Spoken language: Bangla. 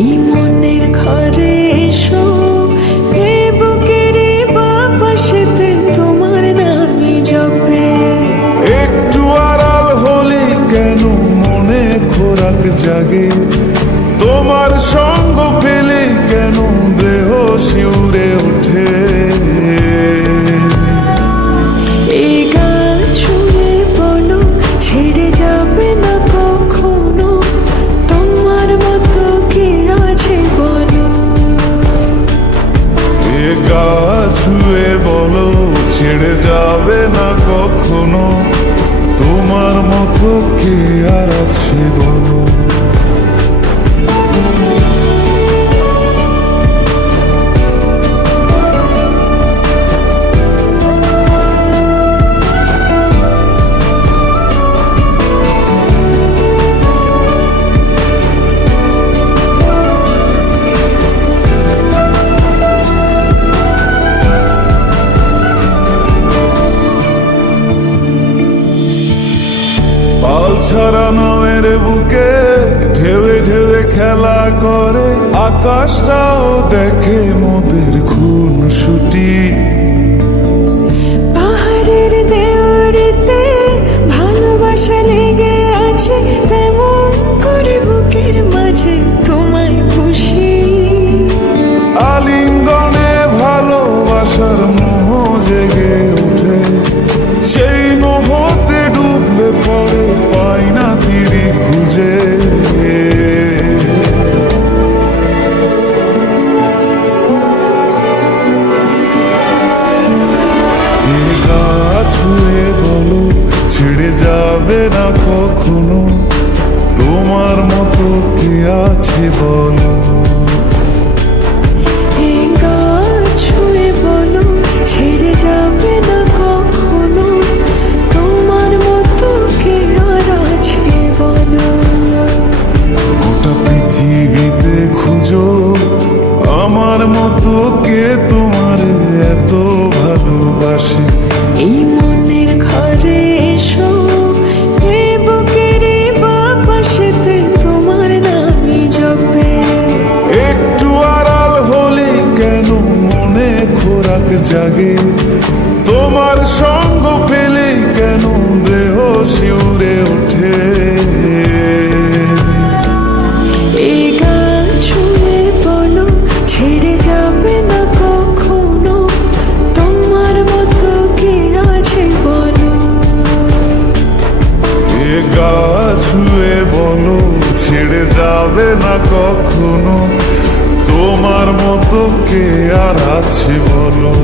এই মনের ঘরে এসো, এ বুকের বাপাশেতে তোমার নামই জপে। একটু আড়াল হলে কেন মনে খোরাক জাগে, তোমার সঙ্গ পেলে কেন দেহ শিউরে ওঠে। এই গা ছুঁয়ে বলো ছেড়ে যাবে না কখনো, তোমার মতো কে আছে বলো। এ গা ছুঁয়ে বলো ছেড়ে যাবে না কখনো, তোমার মতো কে আর আছে বলো। পাল ছাড়া নামের বুকে ঢেউে ঢেউে খেলা করে, আকাশটাও দেখে মোদের খুনসুটি। পাহাড়ের দেওয়ারিতে ভালোবাসা লেগে আছে, তেমন করে বুকের মাঝে তোমায় খুশি। আলিঙ্গনে ভালোবাসার মোহ জেগে ওঠে, সেই মোহতে ডুবলে পরে পাই না ফিরি খুঁজে। এ গা ছুঁয়ে বলো ছেড়ে যাবে না কখনো, তোমার মতো কে আছে বলো। এই গা ছুঁয়ে বলো ছেড়ে যাবে না কখনো, তোমার মতো কে আর আছে বলো। গোটা পৃথিবীতে খুঁজো আমার মতো কে তোমার এত ভালোবাসে। এই মনের ঘরে এসো, এ বুকের বাপাশেতে তোমার নামই জপে। একটু আড়াল হলে কেন মনে খোরাক জাগে, তোমার সঙ্গ পেলে কেন দেহ শিউরে ওঠে। এই গা ছুঁয়ে বলো ছেড়ে যাবে না কখনো, তোমার মতো কে আছে বলো। এ গা ছুঁয়ে বলো ছেড়ে যাবে না কখনো, তোমার মতো কে আর আছে বলো।